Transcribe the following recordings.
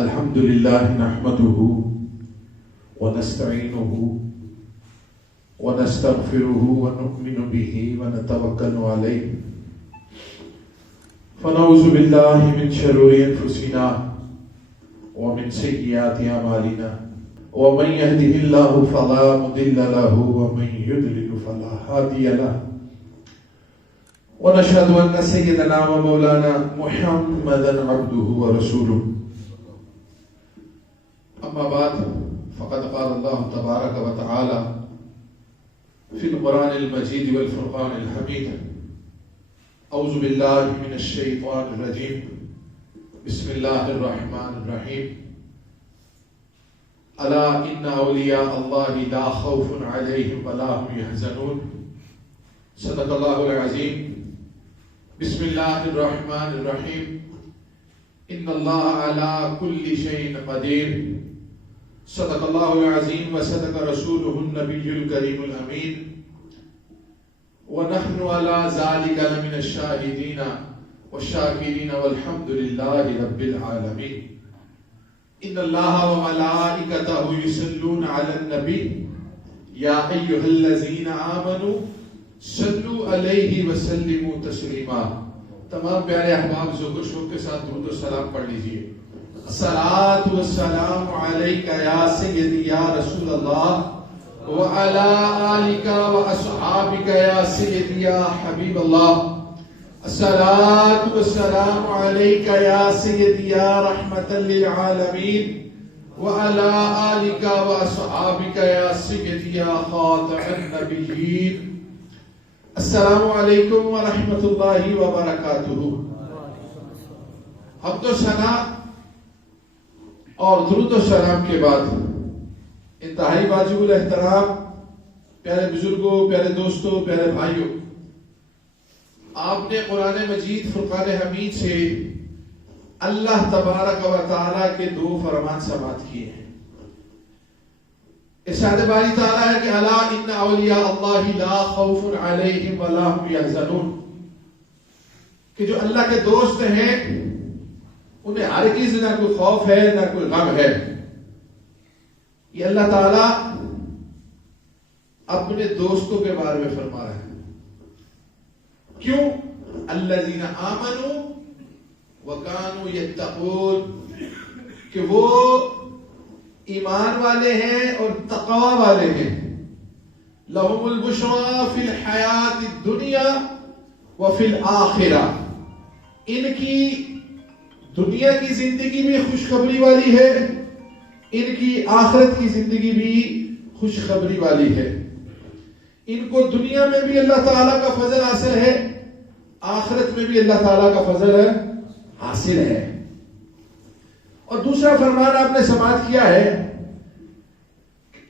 الحمد لله نحمده ونستعينه ونستغفره ونؤمن به ونتوكل عليه فنعوذ بالله من شرور أنفسنا ومن سيئات أعمالنا ومن يهده الله فلا مضل له ومن يضلل فلا هادي له ونشهد أن سيدنا ومولانا محمدا عبده ورسوله أما بعد فقد قال الله تبارك وتعالى في القرآن المجيد والفرقان الحميد أعوذ بالله من الشيطان الرجيم بسم الله الرحمن الرحيم ألا إن أولياء الله لا خوف عليهم ولا هم يحزنون صدق الله العظيم بسم الله الرحمن الرحيم إن الله على كل شيء قدير صدق الله العظيم وصدق رسوله النبي الكريم الأمين ونحن على ذلك لمن الشاهدين والشاكرين والحمد لله رب العالمين إن الله وملائكته يصلون على النبي يا أيها الذين آمنوا صلوا علیہ وسلموا تسلیما. تمام پیارے احباب ذکر شوق کے ساتھ درود و سلام پڑھ لیجئے. الصلاۃ والسلام علیک یا سیدی یا رسول اللہ وعلی آلک واصحابک یا سیدی یا حبیب اللہ. الصلاۃ والسلام علیک یا سیدی یا رحمۃ للعالمین وعلی آلک واصحابک یا سیدی یا خاتم النبیین. السلام علیکم ورحمۃ اللہ وبرکاتہ. حمد و ثنا اور درود و سلام کے بعد انتہائی واجب الاحترام پیارے بزرگوں، پیارے دوستوں، پیارے بھائیوں، آپ نے قرآن مجید فرقان حمید سے اللہ تبارک و تعالیٰ کے دو فرمان سماعت کیے ہیں. ارشاد باری تعالیٰ ہے کہ الا ان اولیاء اللہ لا خوف علیہم ولا هم یحزنون، کہ جو اللہ کے دوست ہیں انہیں ہرگز نہ کوئی خوف ہے نہ کوئی غم ہے. یہ اللہ تعالیٰ اپنے دوستوں کے بارے میں فرما رہا ہے. کیوں؟ الذین آمنوا وکانوا یتقون، کہ وہ ایمان والے ہیں اور تقوی والے ہیں. لہم البشری فی الحیات الدنیا وفی الآخرہ، ان کی دنیا کی زندگی بھی خوشخبری والی ہے، ان کی آخرت کی زندگی بھی خوشخبری والی ہے. ان کو دنیا میں بھی اللہ تعالیٰ کا فضل حاصل ہے، آخرت میں بھی اللہ تعالیٰ کا فضل حاصل ہے. اور دوسرا فرمان آپ نے سماعت کیا ہے،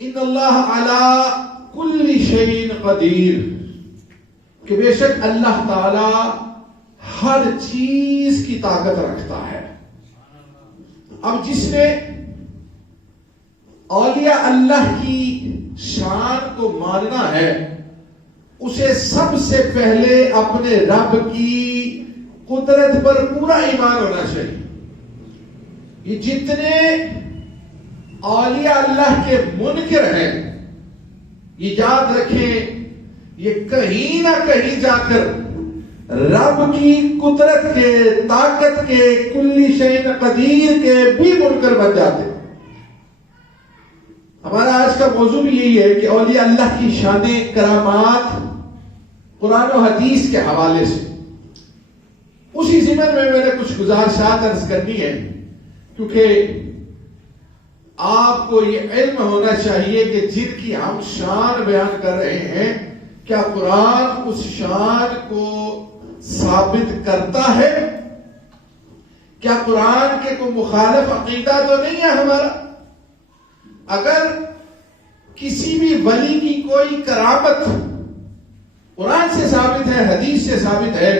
ان اللہ علی کل شیء قدیر، کہ بے شک اللہ تعالی ہر چیز کی طاقت رکھتا ہے. اب جس نے اولیاء اللہ کی شان کو ماننا ہے اسے سب سے پہلے اپنے رب کی قدرت پر پورا ایمان ہونا چاہیے. یہ جتنے اولیاء اللہ کے منکر ہیں یہ یاد رکھیں، یہ کہیں نہ کہیں جا کر رب کی قدرت کے، طاقت کے، کلی شیء قدیر کے بھی منکر بن جاتے. ہمارا آج کا موضوع بھی یہی ہے کہ اولیاء اللہ کی شان کرامات قرآن و حدیث کے حوالے سے. اسی ضمن میں نے کچھ گزارشات عرض کرنی ہے، کیونکہ آپ کو یہ علم ہونا چاہیے کہ جن کی ہم شان بیان کر رہے ہیں کیا قرآن اس شان کو ثابت کرتا ہے؟ کیا قرآن کے کوئی مخالف عقیدہ تو نہیں ہے ہمارا؟ اگر کسی بھی ولی کی کوئی کرامت قرآن سے ثابت ہے، حدیث سے ثابت ہے،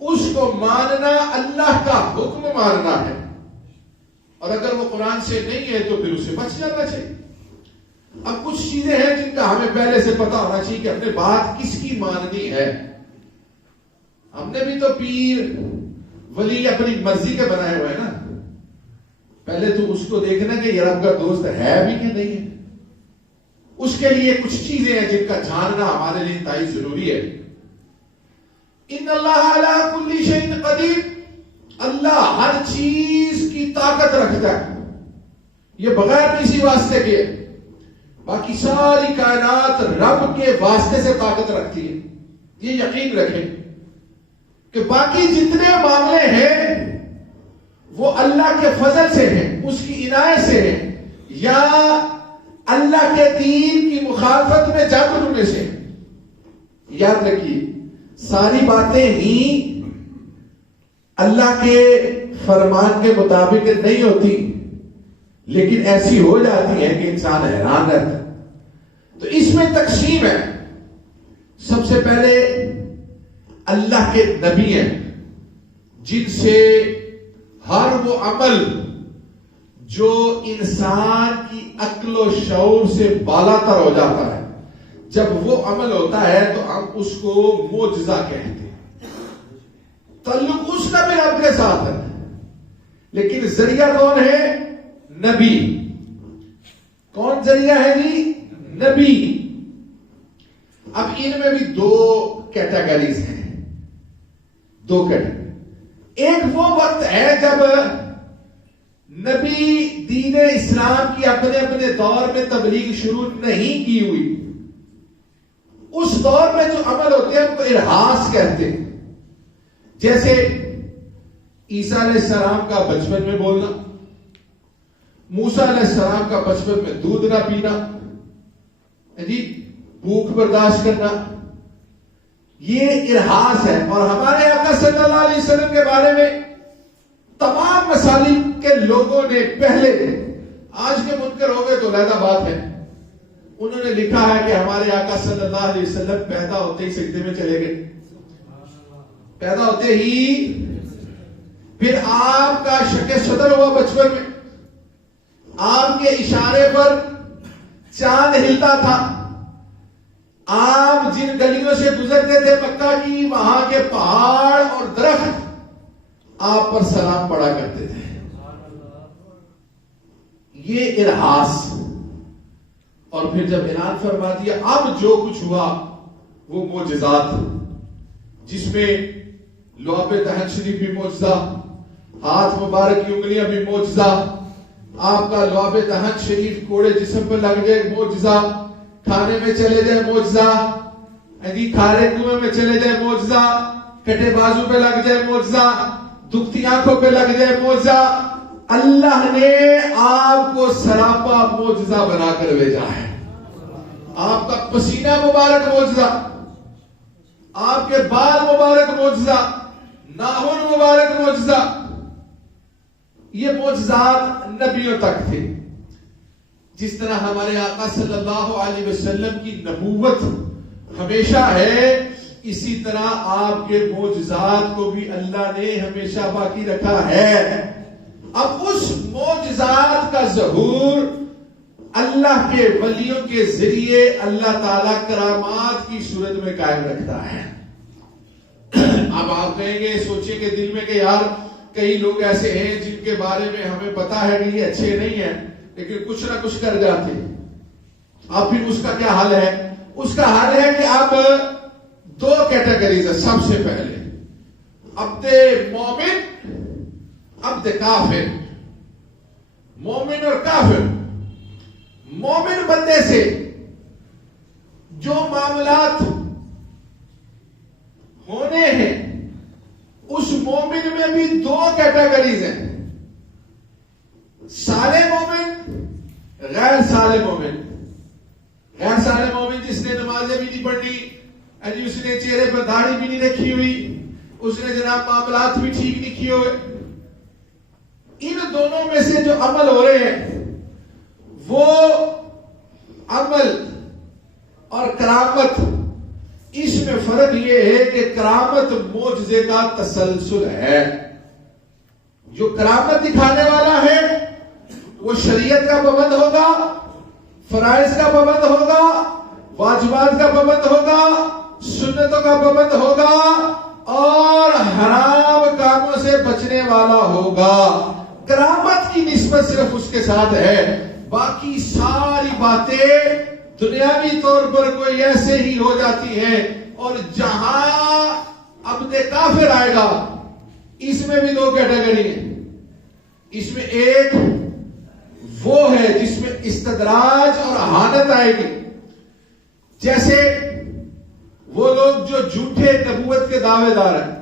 اس کو ماننا اللہ کا حکم ماننا ہے. اور اگر وہ قرآن سے نہیں ہے تو پھر اسے بچ جانا چاہیے. اب کچھ چیزیں ہیں جن کا ہمیں پہلے سے پتا ہونا چاہیے کہ اپنے بات کس کی ماننی ہے. ہم نے بھی تو پیر ولی اپنی مرضی کے بنائے ہوئے ہیں نا. پہلے تو اس کو دیکھنا کہ یہ رب کا دوست ہے بھی کہ نہیں ہے. اس کے لیے کچھ چیزیں ہیں جن کا جاننا ہمارے لیے انتہائی ضروری ہے. ان اللہ علی کل شیء قدیر، اللہ ہر چیز کی طاقت رکھتا ہے، یہ بغیر کسی واسطے کے. باقی ساری کائنات رب کے واسطے سے طاقت رکھتی ہے. یہ یقین رکھیں کہ باقی جتنے معاملے ہیں وہ اللہ کے فضل سے ہیں، اس کی عنایت سے ہیں، یا اللہ کے دین کی مخالفت میں جا کرنے سے. یاد رکھیے ساری باتیں ہی اللہ کے فرمان کے مطابق نہیں ہوتی، لیکن ایسی ہو جاتی ہیں کہ انسان حیران رہتا ہے. تو اس میں تقسیم ہے. سب سے پہلے اللہ کے نبی ہیں جن سے ہر وہ عمل جو انسان کی عقل و شعور سے بالا تر ہو جاتا ہے، جب وہ عمل ہوتا ہے تو ہم اس کو معجزہ کہتے ہیں. تعلق اس کا بھی رب کے ساتھ ہے، لیکن ذریعہ کون ہے؟ نبی. کون ذریعہ ہے جی؟ نبی. اب ان میں بھی دو کیٹیگریز ہیں، دو کیٹیگری. ایک وہ وقت ہے جب نبی دین اسلام کی اپنے اپنے دور میں تبلیغ شروع نہیں کی ہوئی. اس دور میں جو عمل ہوتے ہیں ان کو ارہاس کہتے ہیں. جیسے عیسیٰ علیہ السلام کا بچپن میں بولنا، موسیٰ علیہ السلام کا بچپن میں دودھ نہ پینا، جی بھوک برداشت کرنا، یہ ارہاس ہے. اور ہمارے آقا صلی اللہ علیہ وسلم کے بارے میں تمام مسالک کے لوگوں نے پہلے، آج کے منکر ہو گئے تو علیحدہ بات ہے، انہوں نے لکھا ہے کہ ہمارے آقا صلی اللہ علیہ وسلم پیدا ہوتے ہی سجدے میں چلے گئے. پیدا ہوتے ہی پھر آپ کا شک صدر ہوا بچپن میں، آپ کے اشارے پر چاند ہلتا تھا. آپ جن گلیوں سے گزرتے تھے مکہ کی، وہاں کے پہاڑ اور درخت آپ پر سلام پڑا کرتے تھے. یہ ارہاس. اور پھر جب اعلان فرما دیا اب جو کچھ ہوا وہ معجزات، جس میں لعاب دہن شریف بھی معجزہ، ہاتھ مبارک کی انگلیاں بھی معجزہ، آپ کا لعاب دہن شریف کوڑے جسم پر لگ جائے معجزہ، کھانے میں چلے جائے معجزہ، کھارے کنویں میں چلے جائے معجزہ، کٹے بازو پہ لگ جائے معجزہ، دکھتی آنکھوں پہ لگ جائے معجزہ. اللہ نے آپ کو سراپا معجزہ بنا کر بھیجا ہے. آپ کا پسینہ مبارک معجزہ، آپ کے بال مبارک معجزہ، ناخن مبارک معجزہ. یہ معجزات نبیوں تک تھے. جس طرح ہمارے آقا صلی اللہ علیہ وسلم کی نبوت ہمیشہ ہے، اسی طرح آپ کے معجزات کو بھی اللہ نے ہمیشہ باقی رکھا ہے. اب اس معجزات کا ظہور اللہ کے ولیوں کے ذریعے اللہ تعالیٰ کرامات کی صورت میں قائم رکھتا ہے. اب آپ کہیں گے، سوچیں کہ دل میں کہ یار کئی لوگ ایسے ہیں جن کے بارے میں ہمیں پتا ہے کہ یہ اچھے نہیں ہیں لیکن کچھ نہ کچھ کر جاتے. اب پھر اس کا کیا حل ہے؟ اس کا حل ہے کہ اب دو کیٹیگریز ہے. سب سے پہلے عبد مومن، عبد کافر. مومن اور کافر. مومن بندے سے جو معاملات ہونے ہیں، اس مومن میں بھی دو کیٹیگریز ہیں، صالح مومن، غیر صالح مومن. غیر صالح مومن جس نے نمازیں بھی نہیں پڑھنی، اس نے چہرے پر داڑھی بھی نہیں رکھی ہوئی، اس نے جناب معاملات بھی ٹھیک نہیں کیے ہوئے. ان دونوں میں سے جو عمل ہو رہے ہیں وہ عمل اور کرامت، اس میں فرق یہ ہے کہ کرامت معجزے کا تسلسل ہے. جو کرامت دکھانے والا ہے وہ شریعت کا پابند ہوگا، فرائض کا پابند ہوگا، واجبات کا پابند ہوگا، سنتوں کا پابند ہوگا اور حرام کاموں سے بچنے والا ہوگا. کرامت کی نسبت صرف اس کے ساتھ ہے، باقی ساری باتیں دنیاوی طور پر کوئی ایسے ہی ہو جاتی ہیں. اور جہاں عبد کافر آئے گا اس میں بھی دو کیٹیگری ہیں. اس میں ایک وہ ہے جس میں استدراج اور اہانت آئے گی. جیسے وہ لوگ جو جھوٹے نبوت کے دعوے دار ہیں،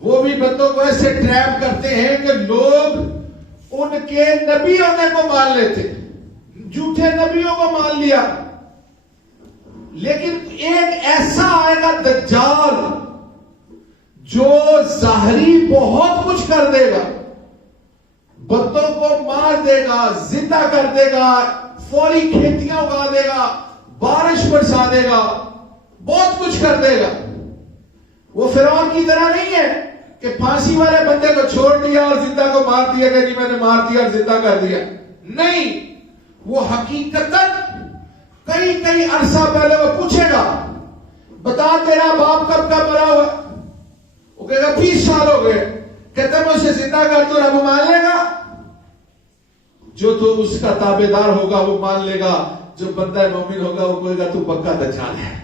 وہ بھی بندوں کو ایسے ٹریپ کرتے ہیں کہ لوگ ان کے نبی ہونے کو مان لیتے، جھوٹے نبیوں کو مان لیا. لیکن ایک ایسا آئے گا دجال جو ظاہری بہت کچھ کر دے گا، بندوں کو مار دے گا، زندہ کر دے گا، فوری کھیتیاں اگا دے گا، بارش برسا دے گا، بہت کچھ کر دے گا. وہ فرعون کی طرح نہیں ہے کہ پھانسی والے بندے کو چھوڑ دیا اور زندہ کو مار دیا کہ جی میں نے مار دیا اور زندہ کر دیا. نہیں، وہ حقیقتاً کئی عرصہ پہلے وہ پوچھے گا بتا تیرا باپ کب کا مرا ہوا؟ وہ کہے گا 20 سال ہو گئے. کہتا میں اسے زندہ کر دوں، رب مان لے گا؟ جو تو اس کا تابع دار ہوگا وہ مان لے گا، جو بندہ مومن ہوگا وہ کہے گا تو پکا دجال ہے.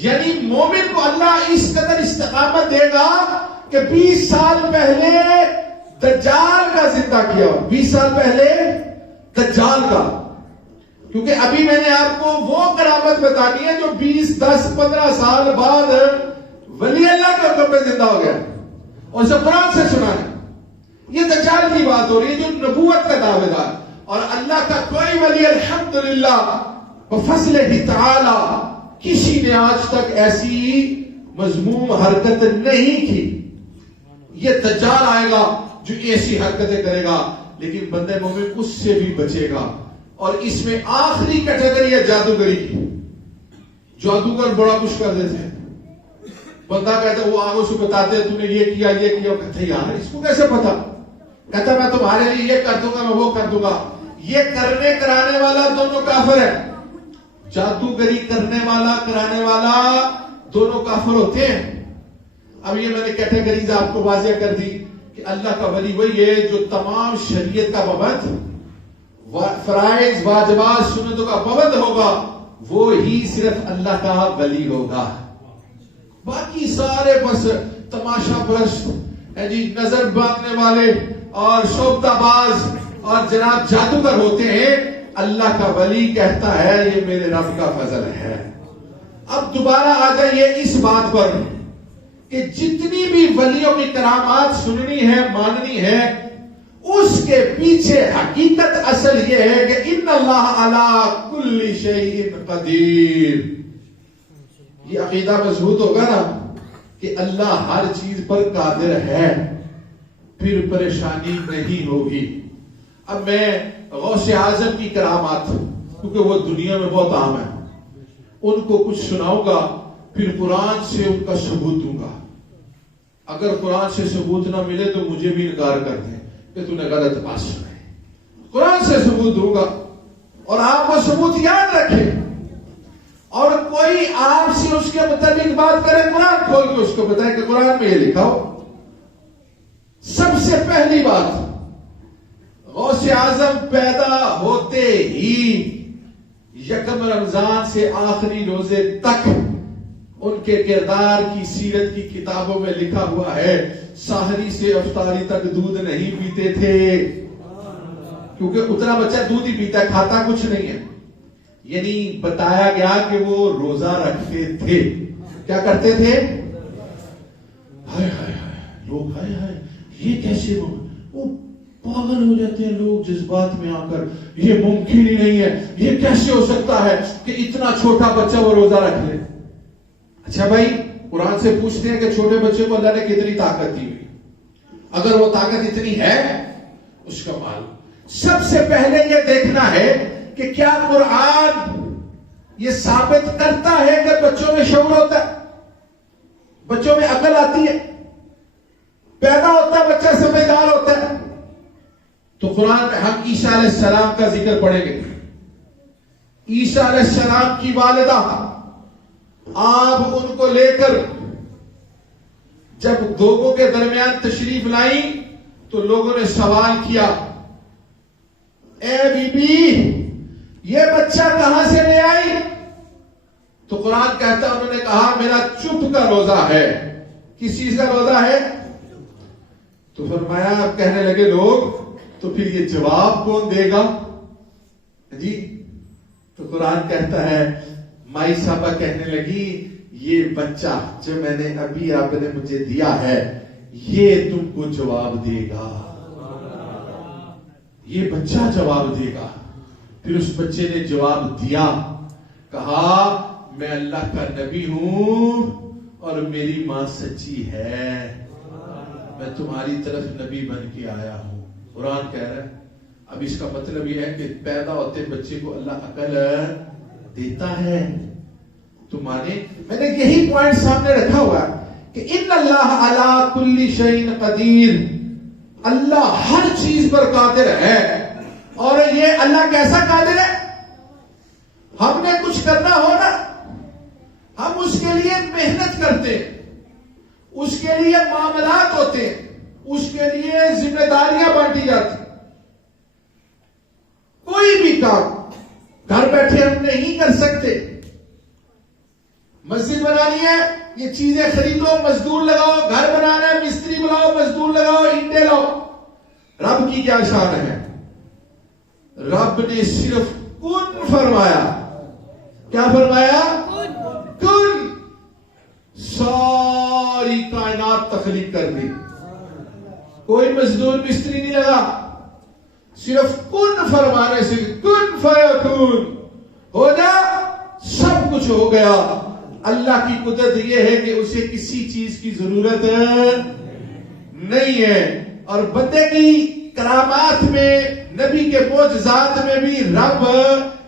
یعنی مومن کو اللہ اس قدر استقامت دے گا کہ 20 سال پہلے دجال کا زندہ کیا، 20 سال پہلے دجال کا. کیونکہ ابھی میں نے آپ کو وہ کرامت بتانی ہے جو 10-15 سال بعد ولی اللہ کے حکم پہ زندہ ہو گیا اور اسے قرآن سے سنا ہے. یہ دجال کی بات ہو رہی ہے جو نبوت کا دعوے دار. اور اللہ کا کوئی ولی الحمدللہ بفضلہ تعالی کسی نے آج تک ایسی مذموم حرکت نہیں کی. یہ دجال آئے گا جو ایسی حرکتیں کرے گا، لیکن بندے مومن اس سے بھی بچے گا. اور اس میں آخری کیٹیگری ہے جادوگری کی. جادوگر بڑا کچھ کر دیتے ہیں. بندہ کہتا ہے وہ آگے سے بتاتے ہیں تو نے یہ کیا یہ کیا، کہتے ہیں یار اس کو کیسے پتا؟ کہتا میں تمہارے لیے یہ کر دوں گا، میں وہ کر دوں گا. یہ کرنے کرانے والا دونوں کافر ہیں. جادوگری کرنے والا کرانے والا دونوں کافر ہوتے ہیں. اب یہ میں نے کیٹیگریز آپ کو واضح کر دی کہ اللہ کا ولی وہی ہے جو تمام شریعت کا پابند، فرائض واجبات سنتوں کا پابند ہوگا، وہ ہی صرف اللہ کا ولی ہوگا. باقی سارے بس تماشا پرست جی، نظر باندھنے والے اور شوبدہ باز اور جناب جادوگر ہوتے ہیں. اللہ کا ولی کہتا ہے یہ میرے رب کا فضل ہے. اب دوبارہ آ جائیے اس بات پر کہ جتنی بھی ولیوں کی کرامات سننی ہے ماننی ہے، اس کے پیچھے حقیقت اصل یہ ہے کہ ان اللہ علی کل شیء قدیر. یہ عقیدہ مضبوط ہوگا نا کہ اللہ ہر چیز پر قادر ہے، پھر پریشانی نہیں ہوگی. اب میں غوث اعظم کی کرامات، کیونکہ وہ دنیا میں بہت عام ہے، ان کو کچھ سناؤں گا، پھر قرآن سے ان کا ثبوت دوں گا. اگر قرآن سے ثبوت نہ ملے تو مجھے بھی انکار کر دیں کہ تو نے غلط بات سنائی. قرآن سے ثبوت دوں گا اور آپ وہ ثبوت یاد رکھیں. اور کوئی آپ سے اس کے متعلق بات کرے، قرآن کھول کے اس کو بتائیں کہ قرآن میں یہ لکھا ہو. سب سے پہلی بات، غوث اعظم پیدا ہوتے ہی یکم رمضان سے آخری روزے تک ان کے کردار کی سیرت کی کتابوں میں لکھا ہوا ہے سحری سے افطاری تک دودھ نہیں پیتے تھے. کیونکہ اتنا بچہ دودھ ہی پیتا ہے، کھاتا کچھ نہیں ہے. یعنی بتایا گیا کہ وہ روزہ رکھتے تھے. کیا کرتے تھے؟ ہائے ہائے ہائے لوگ، ہائے ہائے یہ کیسے وہ پاگل ہو جاتے ہیں لوگ جذبات میں آ کر. یہ ممکن ہی نہیں ہے، یہ کیسے ہو سکتا ہے کہ اتنا چھوٹا بچہ وہ روزہ رکھ لے. اچھا بھائی، قرآن سے پوچھتے ہیں کہ چھوٹے بچے کو اللہ نے کتنی طاقت دی ہوئی؟ اگر وہ طاقت اتنی ہے اس کا مال. سب سے پہلے یہ دیکھنا ہے کہ کیا قرآن یہ ثابت کرتا ہے کہ بچوں میں شعور ہوتا ہے، بچوں میں عقل آتی ہے، پیدا ہوتا ہے بچہ سمجھدار ہوتا ہے. تو قرآن میں ہم عیسیٰ علیہ السلام کا ذکر پڑھیں گے. عیسیٰ علیہ السلام کی والدہ آپ ان کو لے کر جب لوگوں کے درمیان تشریف لائیں تو لوگوں نے سوال کیا اے بی بی یہ بچہ کہاں سے لے آئی؟ تو قرآن کہتا ہے انہوں نے کہا میرا چپ کا روزہ ہے۔ کس چیز کا روزہ ہے؟ تو فرمایا اب کہنے لگے لوگ تو پھر یہ جواب کون دے گا جی؟ تو قرآن کہتا ہے مائی صاحبہ کہنے لگی یہ بچہ جو میں نے ابھی آپ نے مجھے دیا ہے یہ تم کو جواب دے گا، یہ بچہ جواب دے گا۔ پھر اس بچے نے جواب دیا، کہا میں اللہ کا نبی ہوں اور میری ماں سچی ہے، میں تمہاری طرف نبی بن کے آیا ہوں۔ قرآن کہہ رہا ہے اب اس کا مطلب یہ ہے کہ پیدا ہوتے بچے کو اللہ عقل دیتا ہے۔ تمہارے میں نے یہی پوائنٹ سامنے رکھا ہوا کہ ان اللہ علی کل شیء قدیر، اللہ ہر چیز پر قادر ہے۔ اور یہ اللہ کیسا قادر ہے؟ ہم نے کچھ کرنا ہو نا ہم اس کے لیے محنت کرتے ہیں، اس کے لیے معاملات ہوتے ہیں، اس کے لیے ذمہ داریاں بانٹی جاتی۔ کوئی بھی کام گھر بیٹھے ہم نہیں کر سکتے۔ مسجد بنانی ہے یہ چیزیں خریدو، مزدور لگاؤ، گھر بنانا ہے مستری بلاؤ، مزدور لگاؤ، اینٹیں لاؤ۔ رب کی کیا شان ہے؟ رب نے صرف کن فرمایا۔ کیا فرمایا؟ کن، ساری کائنات تخلیق کر دی، کوئی مزدور مستری نہیں لگا، صرف کن فرمانے سے کن فیکون ہو جا، سب کچھ ہو گیا۔ اللہ کی قدرت یہ ہے کہ اسے کسی چیز کی ضرورت نہیں ہے۔ اور بندے کی کرامات میں، نبی کے معجزات میں بھی رب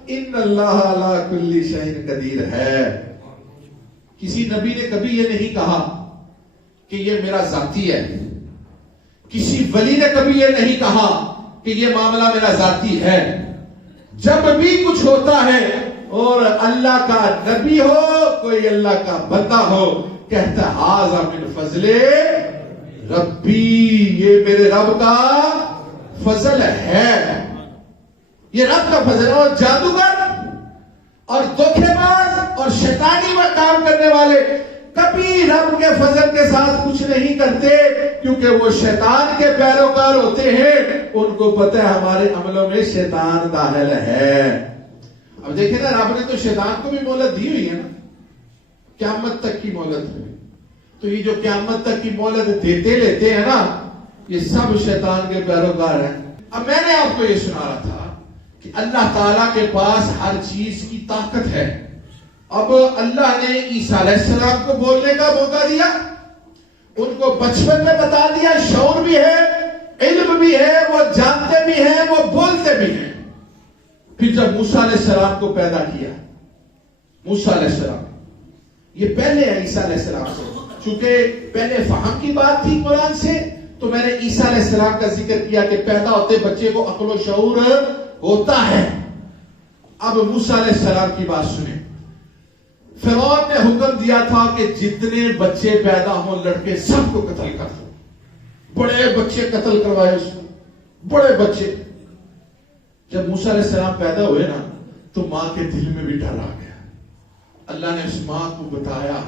ان اللہ علی کل شیء قدیر ہے۔ کسی نبی نے کبھی یہ نہیں کہا کہ یہ میرا ذاتی ہے، کسی ولی نے کبھی یہ نہیں کہا کہ یہ معاملہ میرا ذاتی ہے۔ جب بھی کچھ ہوتا ہے اور اللہ کا نبی ہو، کوئی اللہ کا بندہ ہو، کہتا ہے ھذا من فضل ربی، یہ میرے رب کا فضل ہے، یہ رب کا فضل ہے۔ اور جادوگر اور دھوکے باز اور شیطانی میں کام کرنے والے کبھی رب کے فضل کے ساتھ کچھ نہیں کرتے، کیونکہ وہ شیطان کے پیروکار ہوتے ہیں، ان کو پتہ ہے ہمارے عملوں میں شیطان داخل ہے۔ اب دیکھیں نا رب نے تو شیطان کو بھی مہلت دی ہوئی ہے نا، قیامت تک کی مہلت ہے۔ تو یہ جو قیامت تک کی مہلت دیتے لیتے ہیں نا، یہ سب شیطان کے پیروکار ہیں۔ اب میں نے آپ کو یہ سنا رہا تھا کہ اللہ تعالیٰ کے پاس ہر چیز کی طاقت ہے۔ اب اللہ نے عیسیٰ علیہ السلام کو بولنے کا موقع دیا، ان کو بچپن میں بتا دیا، شعور بھی ہے، علم بھی ہے، وہ جانتے بھی ہیں، وہ بولتے بھی ہیں۔ پھر جب موسیٰ علیہ السلام کو پیدا کیا، موسیٰ علیہ السلام یہ پہلے ہے عیسیٰ علیہ السلام سے، چونکہ پہلے فہم کی بات تھی قرآن سے، تو میں نے عیسیٰ علیہ السلام کا ذکر کیا کہ پیدا ہوتے بچے کو عقل و شعور ہوتا ہے۔ اب موسیٰ علیہ السلام کی بات سنیں۔ فرعون نے حکم دیا تھا کہ جتنے بچے پیدا ہوں لڑکے سب کو قتل کر دو، بڑے بچے قتل کروائے اس کو، بڑے بچے۔ جب موسیٰ علیہ السلام پیدا ہوئے نا تو ماں کے دل میں بھی ڈر آ گیا۔ اللہ نے اس ماں کو بتایا،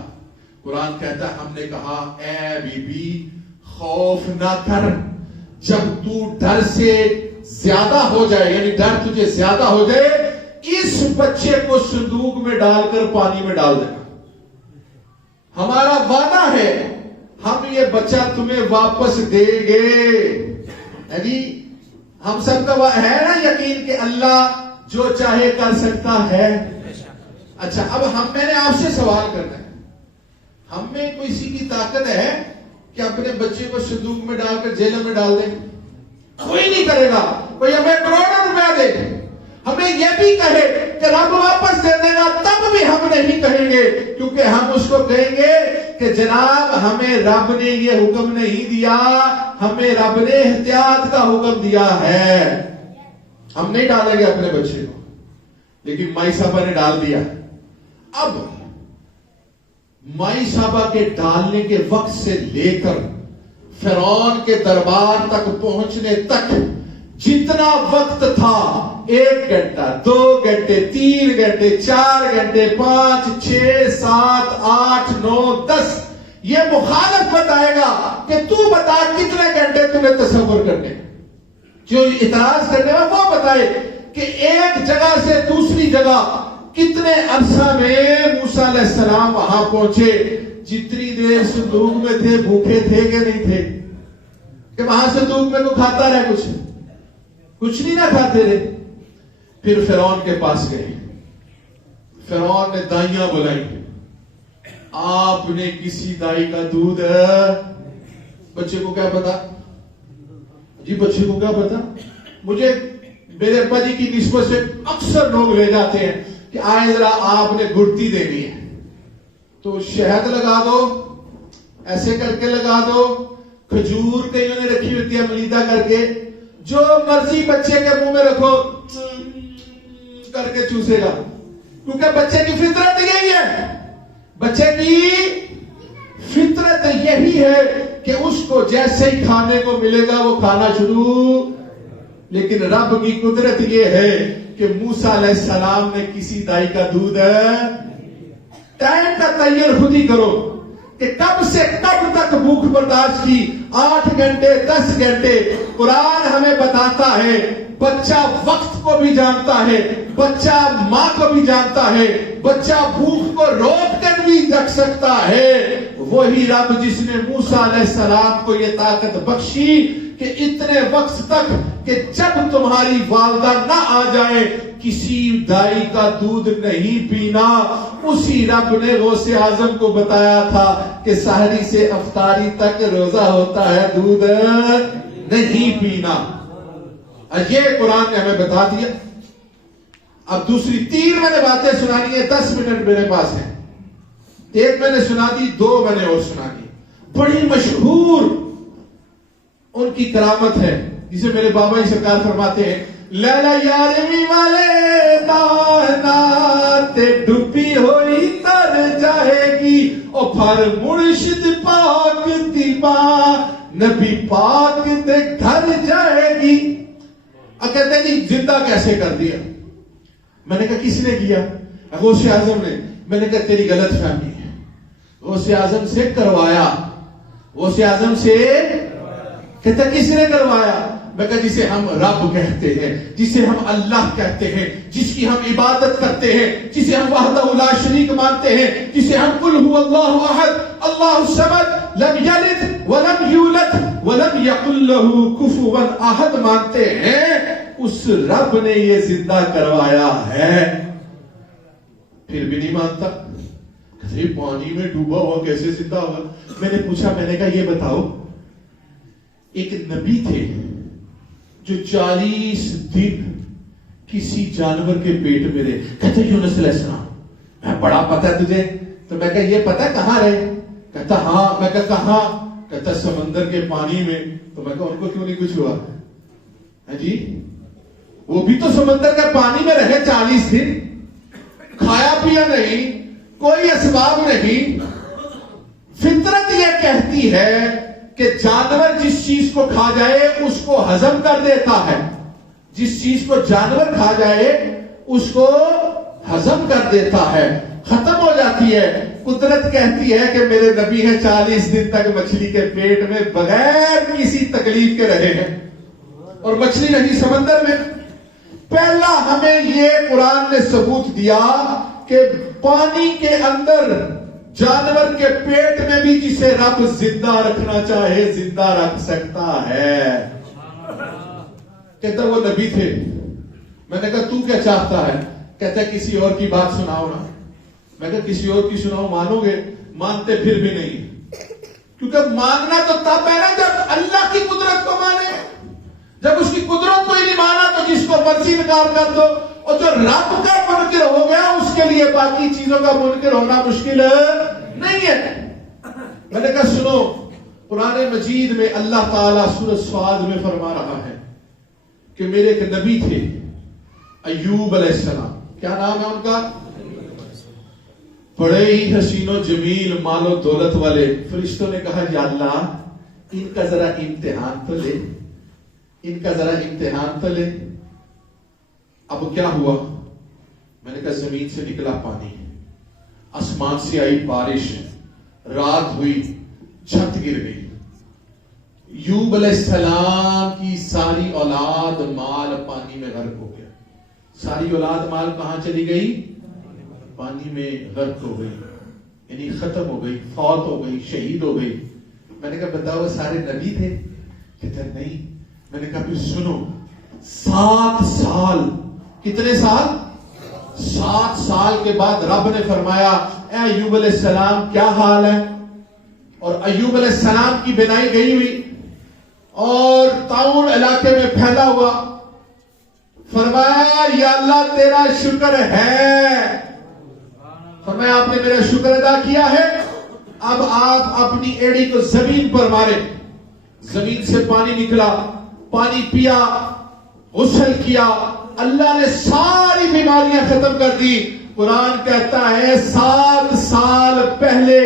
قرآن کہتا ہے ہم نے کہا اے بی بی خوف نہ کر، جب تو ڈر سے زیادہ ہو جائے، یعنی ڈر تجھے زیادہ ہو جائے، اس بچے کو صندوق میں ڈال کر پانی میں ڈال دینا، ہمارا وعدہ ہے ہم یہ بچہ تمہیں واپس دیں گے۔ یعنی ہم سب کا ہے نا یقین کہ اللہ جو چاہے کر سکتا ہے۔ اچھا اب میں نے آپ سے سوال کرنا ہے، ہم میں کسی کی طاقت ہے کہ اپنے بچے کو صندوق میں ڈال کر جیل میں ڈال دیں؟ کوئی نہیں کرے گا۔ کوئی ہمیں کروڑوں روپیہ دے، ہمیں یہ بھی کہے کہ رب واپس دے دے گا، تب بھی ہم نہیں کہیں گے، کیونکہ ہم اس کو کہیں گے کہ جناب ہمیں رب نے یہ حکم نہیں دیا، ہمیں رب نے احتیاط کا حکم دیا ہے۔ ہم نہیں ڈالیں گے اپنے بچے کو، لیکن مائی صاحبہ نے ڈال دیا۔ اب مائی صاحبہ کے ڈالنے کے وقت سے لے کر فرعون کے دربار تک پہنچنے تک جتنا وقت تھا، 1 گھنٹہ، 2 گھنٹے، 3 گھنٹے، 4 گھنٹے، 5، 6، 7، 8، 9، 10، یہ مخالف بتائے گا کہ تو بتا کتنے گھنٹے تمہیں تصور کرنے، جو اعتراض کرنے میں وہ بتائے کہ ایک جگہ سے دوسری جگہ کتنے عرصہ میں موسیٰ علیہ السلام وہاں پہنچے. جتنی دیر صندوق میں تھے بھوکے تھے کہ نہیں تھے؟ کہ وہاں صندوق میں تو کھاتا رہے، کچھ نہیں نہ کھاتے رہے. پھر فرعون کے پاس گئے. فرعون نے دائیاں بلائی. آپ نے کسی دائی کا دودھ، بچے کو کیا پتا جی، بچے کو کیا پتا. مجھے میرے ابا جی کی نسبت سے اکثر لوگ لے جاتے ہیں کہ آئے ذرا آپ نے گڑتی دینی ہے تو شہد لگا دو، ایسے کر کے لگا دو، کھجور کئیوں نے رکھی ہوتی ہے ملیدہ کر کے، جو مرضی بچے کے منہ میں رکھو کر کے چوسے گا، کیونکہ بچے کی فطرت یہی ہے. بچے کی فطرت یہی ہے کہ اس کو جیسے ہی کھانے کو ملے گا وہ کھانا شروع. لیکن رب کی قدرت یہ ہے کہ موسیٰ علیہ السلام نے کسی دائی کا دودھ، ٹائم کا تعین خود ہی کرو کہ کب سے کب تک بھوک برداشت کی. 8 گھنٹے، 10 گھنٹے. قرآن ہمیں بتاتا ہے بچہ وقت کو بھی جانتا ہے، بچہ ماں کو بھی جانتا ہے، بچہ بھوک کو روک کر بھی رکھ سکتا ہے. وہی رب جس نے موسیٰ علیہ السلام کو یہ طاقت بخشی کہ اتنے وقت تک کہ جب تمہاری والدہ نہ آ جائے کسی دائی کا دودھ نہیں پینا. اسی رب نے غوث اعظم کو بتایا تھا کہ سحری سے افطاری تک روزہ ہوتا ہے، دودھ نہیں پینا. یہ قرآن نے ہمیں بتا دیا. اب دوسری 3 میں نے باتیں سنانی ہے، 10 منٹ میرے پاس ہیں. 1 میں نے سنا دی، 2 میں نے اور سنا دی. بڑی مشہور ان کی کرامت ہے جسے میرے بابا جی سرکار فرماتے ہیں، لیلا یارویں والے دانا تے ڈبی ہوئی تر جائے گی، او پھر مرشد پاک دی ماں نبی پاک دے گھر جائے گی. کہتے ہیں جی زندہ کیسے کر دیا؟ میں نے کہا کس نے کیا؟ غوث اعظم نے. میں نے کہا تیری غلط فہمی ہے، غوث اعظم سے کروایا. غوث اعظم سے کہتا کس نے کروایا؟ میں کہا جسے ہم رب کہتے ہیں، جسے ہم اللہ کہتے ہیں، جس کی ہم عبادت کرتے ہیں، جسے ہم وحدہ لا شریک مانتے ہیں، جسے ہم قل هو اللہ احد اللہ الصمد لم یلد ولم یولد ولم یکن له کفوا احد مانتے ہیں، اس رب نے یہ زندہ کروایا ہے. پھر بھی نہیں مانتا. کہتے پانی میں ڈوبا ہوا کیسے زندہ ہوگا؟ میں نے پوچھا، میں نے کہا یہ بتاؤ، ایک نبی تھے جو 40 دن کسی جانور کے پیٹ میں رہے. کہتے یونس علیہ السلام. میں بڑا پتہ ہے تجھے؟ تو میں کہا یہ پتہ کہاں رہے؟ کہتا ہاں. میں کہا کہاں؟ کہتا سمندر کے پانی میں. تو میں کہا ان کو کیوں نہیں کچھ ہوا؟ جی وہ بھی تو سمندر کے پانی میں رہے 40 دن، کھایا پیا نہیں، کوئی اسباب نہیں. فطرت یہ کہتی ہے کہ جانور جس چیز کو کھا جائے اس کو ہضم کر دیتا ہے. جس چیز کو جانور کھا جائے اس کو ہضم کر دیتا ہے، ختم ہو جاتی ہے. قدرت کہتی ہے کہ میرے نبی ہیں 40 دن تک مچھلی کے پیٹ میں بغیر کسی تکلیف کے رہے ہیں، اور مچھلی نہیں سمندر میں. پہلا ہمیں یہ قرآن نے ثبوت دیا کہ پانی کے اندر جانور کے پیٹ میں بھی جسے رب زندہ رکھنا چاہے زندہ رکھ سکتا ہے. کہتا وہ نبی تھے. میں نے کہا تو کیا چاہتا ہے؟ کہتا ہے کسی اور کی بات سناؤ نا. میں کہا کسی اور کی سناؤ، مانو گے؟ مانتے پھر بھی نہیں. کیونکہ ماننا تو تب ہے نا جب اللہ کی قدرت کو مانے. جب اس کی قدرت کو ہی نہیں مانا تو جس کو مرضی انکار کر دو. اور جو رب کا منکر ہو گیا اس کے لیے باقی چیزوں کا منکر ہونا مشکل نہیں ہے. میں نے کہا سنو، قرآن مجید میں اللہ تعالیٰ سورۃ صاد میں فرما رہا ہے کہ میرے ایک نبی تھے ایوب علیہ السلام. کیا نام ہے ان کا؟ بڑے ہی حسین و جمیل، مال و دولت والے. فرشتوں نے کہا یا اللہ ان کا ذرا امتحان تو لے، ان کا ذرا امتحان تو لے۔ اب کیا ہوا؟ میں نے کہا زمین سے نکلا پانی، آسمان سے آئی بارش، رات ہوئی، چھت گر گئی۔ یوب علیہ السلام کی ساری اولاد مال پانی میں غرق ہو گیا۔ ساری اولاد مال کہاں چلی گئی؟ پانی میں غرق ہو گئی، یعنی ختم ہو گئی، فوت ہو گئی، شہید ہو گئی۔ میں نے کہا بتاؤ سارے نبی تھے؟ کہتے نہیں۔ میں نے کہا پھر سنو، 7 سال، کتنے سال؟ 7 سال کے بعد رب نے فرمایا اے ایوب علیہ السلام کیا حال ہے؟ اور ایوب علیہ السلام کی بینائی گئی ہوئی اور طاعون علاقے میں پھیلا ہوا۔ فرمایا یا اللہ تیرا شکر ہے، فرمایا آپ نے میرا شکر ادا کیا ہے، اب آپ اپنی ایڑی کو زمین پر مارے۔ زمین سے پانی نکلا، پانی پیا، غسل کیا، اللہ نے ساری بیماریاں ختم کر دی۔ قرآن کہتا ہے 7 سال پہلے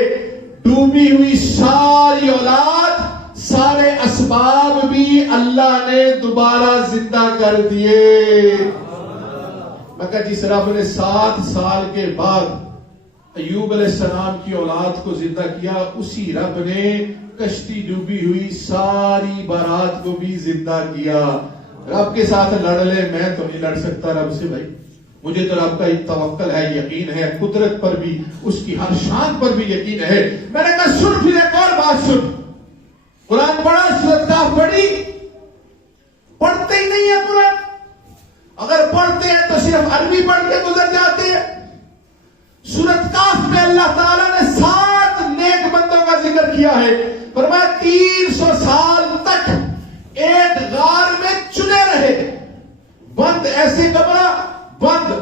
ڈوبی ہوئی ساری اولاد، سارے اسباب بھی اللہ نے دوبارہ زندہ کر دیے۔ میں کہا جس رب نے 7 سال کے بعد ایوب علیہ السلام کی اولاد کو زندہ کیا، اسی رب نے کشتی ڈوبی ہوئی ساری بارات کو بھی زندہ کیا۔ رب کے ساتھ لڑ لے، میں تو نہیں لڑ سکتا رب سے بھائی، مجھے تو رب کا توکل ہے، یقین ہے، قدرت پر بھی، اس کی ہر شان پر بھی یقین ہے۔ میں نے کہا سن پھر ایک اور بات سن، قرآن پڑھا، سورۃ کہف پڑھی؟ پڑھتے ہی نہیں ہے قرآن، اگر پڑھتے ہیں تو صرف عربی پڑھ کے گزر جاتے ہیں۔ سورۃ کہف میں اللہ تعالیٰ نے 7 نیک بندوں کا ذکر کیا ہے، فرمایا 300 سال تک ایک غار میں چنے رہے، بند، ایسے کمرہ بند،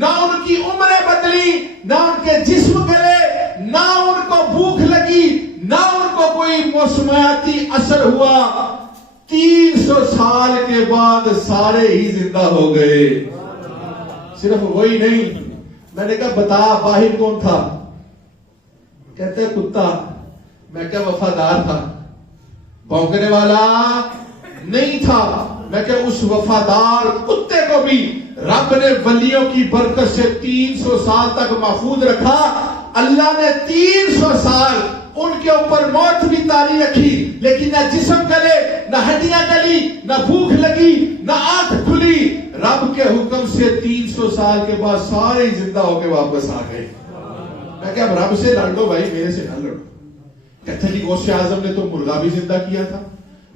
نہ ان کی عمریں بدلی، نہ ان کے جسم گلے، نہ ان کو بھوک لگی، نہ ان کو کوئی موسمیاتی اثر ہوا۔ 300 سال کے بعد سارے ہی زندہ ہو گئے۔ صرف وہی نہیں، میں نے کہا بتا باہر کون تھا؟ کہتے کتا۔ میں کہا وفادار تھا، بھونکنے والا نہیں تھا۔ میں کہ اس وفادار کتے کو بھی رب نے ولیوں کی برکت سے 300 سال تک محفوظ رکھا۔ اللہ نے 300 سال ان کے اوپر موت بھی طاری رکھی، لیکن نہ جسم گلے، نہ ہڈیاں گلی، نہ بھوک لگی، نہ آنکھ کھلی۔ رب کے حکم سے 300 سال کے بعد سارے زندہ ہو کے واپس آ گئے۔ میں کہ اب رب سے لڑ لو بھائی، میرے سے نہ لڑو۔ کہتے جی غوث اعظم نے تو مردہ بھی زندہ کیا تھا۔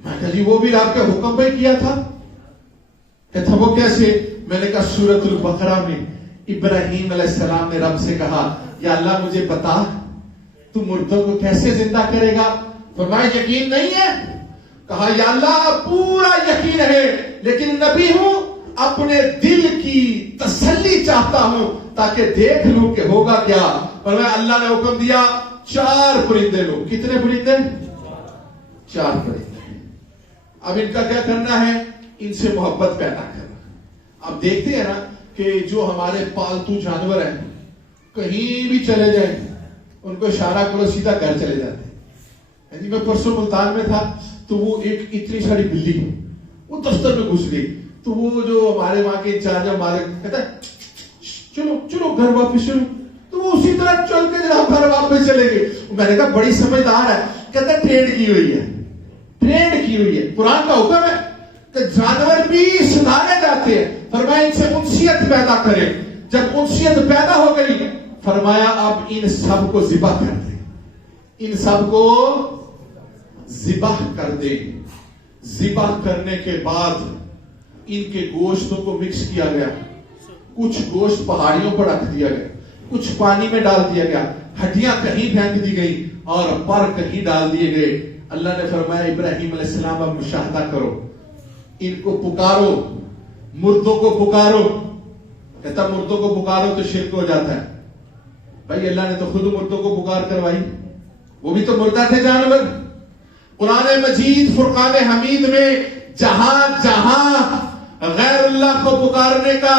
میں کہا جی وہ بھی رب کے حکم پہ کیا تھا۔ کہتا وہ کیسے؟ میں نے کہا سورۃ البقرہ میں ابراہیم علیہ السلام نے رب سے کہا یا اللہ مجھے بتا تو مردوں کو کیسے زندہ کرے گا؟ فرمایا یقین نہیں ہے؟ کہا یا اللہ پورا یقین ہے، لیکن نبی ہوں، اپنے دل کی تسلی چاہتا ہوں تاکہ دیکھ لوں کہ ہوگا کیا۔ فرمایا اللہ نے حکم دیا 4 پرندے لو۔ کتنے پرندے؟ 4 پرندے۔ اب ان کا کیا کرنا ہے؟ ان سے محبت پیدا کرنا۔ اب دیکھتے ہیں نا کہ جو ہمارے پالتو جانور ہیں کہیں بھی چلے جائیں ان کو اشارہ کرو سیدھا گھر چلے جاتے ہیں۔ جی میں پرسوں ملتان میں تھا تو وہ ایک اتنی ساری بلی وہ دفتر میں گھس گئی، تو وہ جو ہمارے وہاں کے انچارج ہمارے کہتا ہے چلو چلو گھر واپس چلو، تو وہ اسی طرح چل کے جناب گھر واپس چلے گئے۔ میں نے کہا بڑی سمجھدار ہے، کہتا ہے ٹرینڈ کی ہوئی ہے، ٹرینڈ کی ہوئی ہے۔ قرآن کا حکم ہے کہ جانور بھی سدھارے جاتے ہیں، فرمایا ان سے انسیت پیدا کرے۔ جب انسیت پیدا ہو گئی فرمایا اب ان سب کو ذبح کر دے، ان سب کو ذبح کر دے۔ ذبح کرنے کے بعد ان کے گوشتوں کو مکس کیا گیا، کچھ گوشت پہاڑیوں پر رکھ دیا گیا، کچھ پانی میں ڈال دیا گیا، ہڈیاں کہیں پھینک دی گئی اور پر کہیں ڈال دیے گئے۔ اللہ نے فرمایا ابراہیم علیہ السلام اب مشاہدہ کرو، ان کو پکارو، مردوں کو پکارو۔ کہتا مردوں کو پکارو تو شرک ہو جاتا ہے۔ بھائی اللہ نے تو خود مردوں کو پکار کروائی، وہ بھی تو مردہ تھے جانور۔ قرآن مجید فرقان حمید میں جہاں جہاں غیر اللہ کو پکارنے کا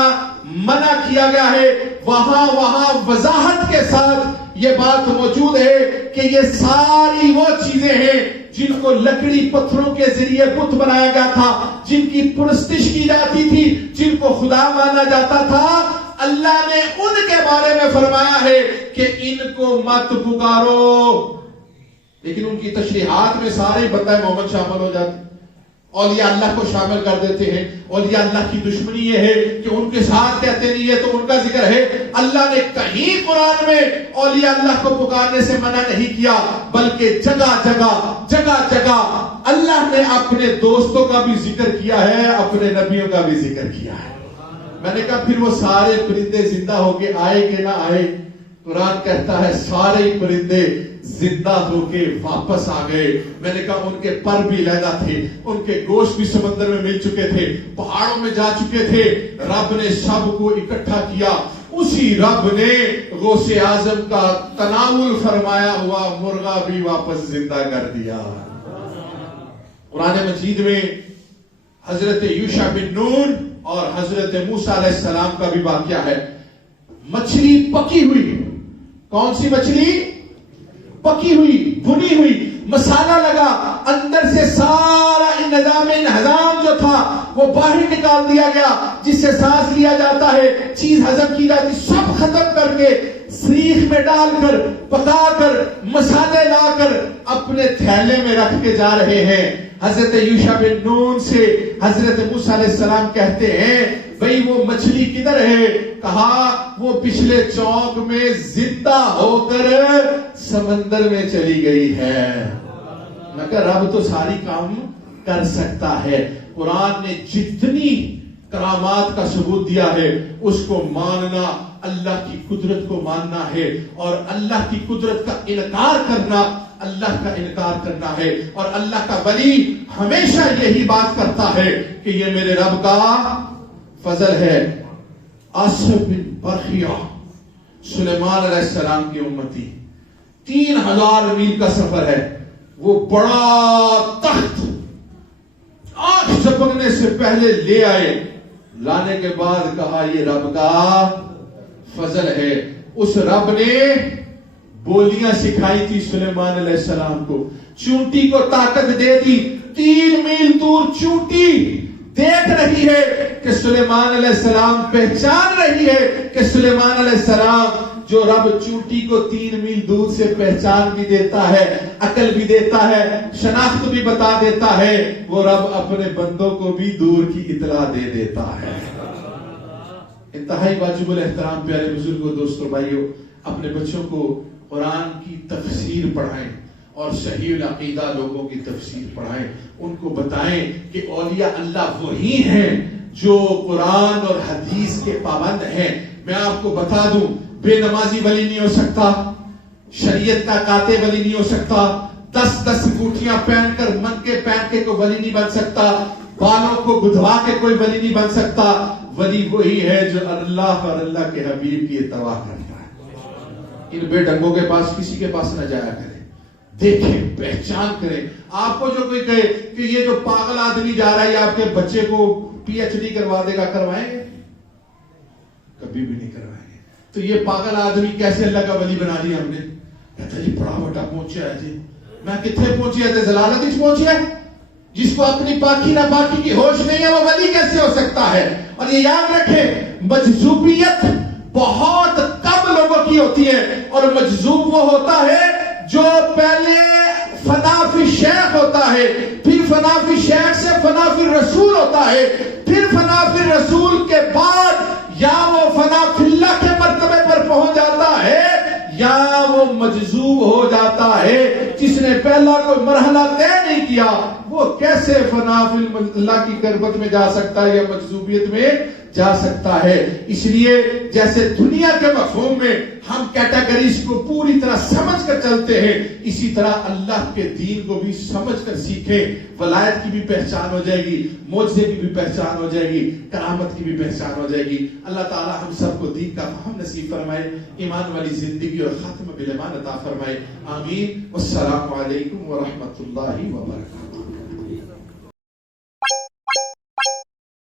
منع کیا گیا ہے وہاں وہاں وضاحت کے ساتھ یہ بات موجود ہے کہ یہ ساری وہ چیزیں ہیں جن کو لکڑی پتھروں کے ذریعے بت بنایا گیا تھا، جن کی پرستش کی جاتی تھی، جن کو خدا مانا جاتا تھا، اللہ نے ان کے بارے میں فرمایا ہے کہ ان کو مت پکارو. لیکن ان کی تشریحات میں سارے بندہ محمد شامل ہو جاتے، اولیاء اللہ کو شامل کر دیتے ہیں. اولیاء اللہ کی دشمنی یہ ہے کہ ان کے ساتھ کہتے نہیں ہے تو ان کا ذکر ہے. اللہ نے کہیں قرآن میں اولیاء اللہ کو پکارنے سے منع نہیں کیا، بلکہ جگہ جگہ اللہ نے اپنے دوستوں کا بھی ذکر کیا ہے، اپنے نبیوں کا بھی ذکر کیا ہے. میں نے کہا پھر وہ سارے پرندے زندہ ہو کے آئے کہ نہ آئے؟ قرآن کہتا ہے سارے پرندے زندہ ہو کے واپس آ گئے. میں نے کہا ان کے پر بھی علیحدہ تھے، ان کے گوشت بھی سمندر میں مل چکے تھے، پہاڑوں میں جا چکے تھے. رب نے سب کو اکٹھا کیا. اسی رب نے غوث اعظم کا تناول فرمایا ہوا مرغا بھی واپس زندہ کر دیا. قرآن مجید میں حضرت یوشع بن نون اور حضرت موسیٰ علیہ السلام کا بھی واقعہ ہے. مچھلی پکی ہوئی، کون سی مچھلی؟ پکی ہوئی، بھنی ہوئی، مسالہ لگا، اندر سے سارا انہضام جو تھا وہ باہر نکال دیا گیا، جس سے سانس لیا جاتا ہے، چیز ہضم کی جاتی، سب ختم کر کے سیخ میں ڈال کر پکا کر مسالے لا کر اپنے تھیلے میں رکھ کے جا رہے ہیں. حضرت یوشع بن نون سے حضرت موسیٰ علیہ السلام کہتے ہیں بھئی وہ مچھلی کدھر ہے؟ کہا وہ پچھلے چوک میں زندہ ہو کر سمندر میں چلی گئی ہے. میں کہا رب تو ساری کام کر سکتا ہے. قرآن نے جتنی کرامات کا ثبوت دیا ہے اس کو ماننا، اللہ کی قدرت کو ماننا ہے، اور اللہ کی قدرت کا انکار کرنا اللہ کا انکار کرنا ہے. اور اللہ کا ولی ہمیشہ یہی بات کرتا ہے کہ یہ میرے رب کا فضل ہے. آصف بن برخیہ سلیمان علیہ السلام کی امتی، 3000 میل کا سفر ہے. وہ بڑا تخت آنکھ جھپکنے سے پہلے لے آئے. لانے کے بعد کہا یہ رب کا فضل ہے. اس رب نے بولیاں سکھائی تھی سلیمان علیہ السلام کو، چونٹی کو طاقت دے دی. 3 میل دور چونٹی دیکھ رہی ہے کہ سلیمان علیہ السلام پہچان رہی ہے کہ سلیمان علیہ السلام جو رب چونٹی کو 3 میل دور سے پہچان بھی دیتا ہے، عقل بھی دیتا ہے، شناخت بھی بتا دیتا ہے، وہ رب اپنے بندوں کو بھی دور کی اطلاع دے دیتا ہے. انتہائی واجب الاحترام پیارے بزرگوں، دوستوں، بھائیوں، اپنے بچوں کو قرآن کی تفسیر پڑھائیں اور صحیح العقیدہ لوگوں کی تفسیر پڑھائیں. ان کو بتائیں کہ اولیاء اللہ وہی ہیں جو قرآن اور حدیث کے پابند ہیں. میں آپ کو بتا دوں، بے نمازی ولی نہیں ہو سکتا، شریعت کا قاطع ولی نہیں ہو سکتا، 10 انگوٹھیاں پہن کر منکے پہن کے کوئی ولی نہیں بن سکتا، بالوں کو گدھوا کے کوئی ولی نہیں بن سکتا. ولی وہی ہے جو اللہ اور اللہ کے حبیب کی اتباع کرتا ہے. ان بے ڈنگوں کے پاس کسی کے پاس نہ جایا کریں، دیکھیں، پہچان کریں. آپ کو جو کوئی کہے کہ یہ جو پاگل آدمی جا رہا ہے یہ آپ کے بچے کو PhD کروا دے گا، کروائیں گے؟ کبھی بھی نہیں کروائیں گے. تو یہ پاگل آدمی کیسے اللہ کا ولی بنا دیا ہم نے؟ کہتا جی بڑا بڑا پہنچیا ہے جی. میں کتنے پہنچیا تھے؟ ضلالت وچ پہنچیا ہے. جس کو اپنی پاکی نہ پاکی کی ہوش نہیں ہے وہ ولی کیسے ہو سکتا ہے؟ اور یہ یاد رکھیں، مجذوبیت بہت کم لوگوں کی ہوتی ہے، اور مجذوب وہ ہوتا ہے جو پہلے فنا فی شیخ ہوتا ہے، پھر فنا فی شیخ سے فنا فی رسول ہوتا ہے، پھر فنا فی رسول کے بعد یا وہ فنا فی اللہ کے مرتبے پر پہنچ جاتا ہے یا وہ مجذوب ہو جاتا ہے. جس نے پہلا کوئی مرحلہ طے نہیں کیا وہ کیسے فنا فی اللہ کی قربت میں جا سکتا ہے یا مجذوبیت میں جا سکتا ہے؟ اس لیے جیسے دنیا کے مفہوم میں ہم کیٹیگریز کو پوری طرح سمجھ کر چلتے ہیں، اسی طرح اللہ کے دین کو بھی سمجھ کر سیکھیں. ولایت کی بھی پہچان ہو جائے گی، معجزے کی بھی پہچان ہو جائے گی، کرامت کی بھی پہچان ہو جائے گی. اللہ تعالی ہم سب کو دین کا فہم نصیب فرمائے، ایمان والی زندگی اور ختم بالایمان عطا فرمائے. آمین. والسلام علیکم ورحمۃ اللہ وبرکاتہ.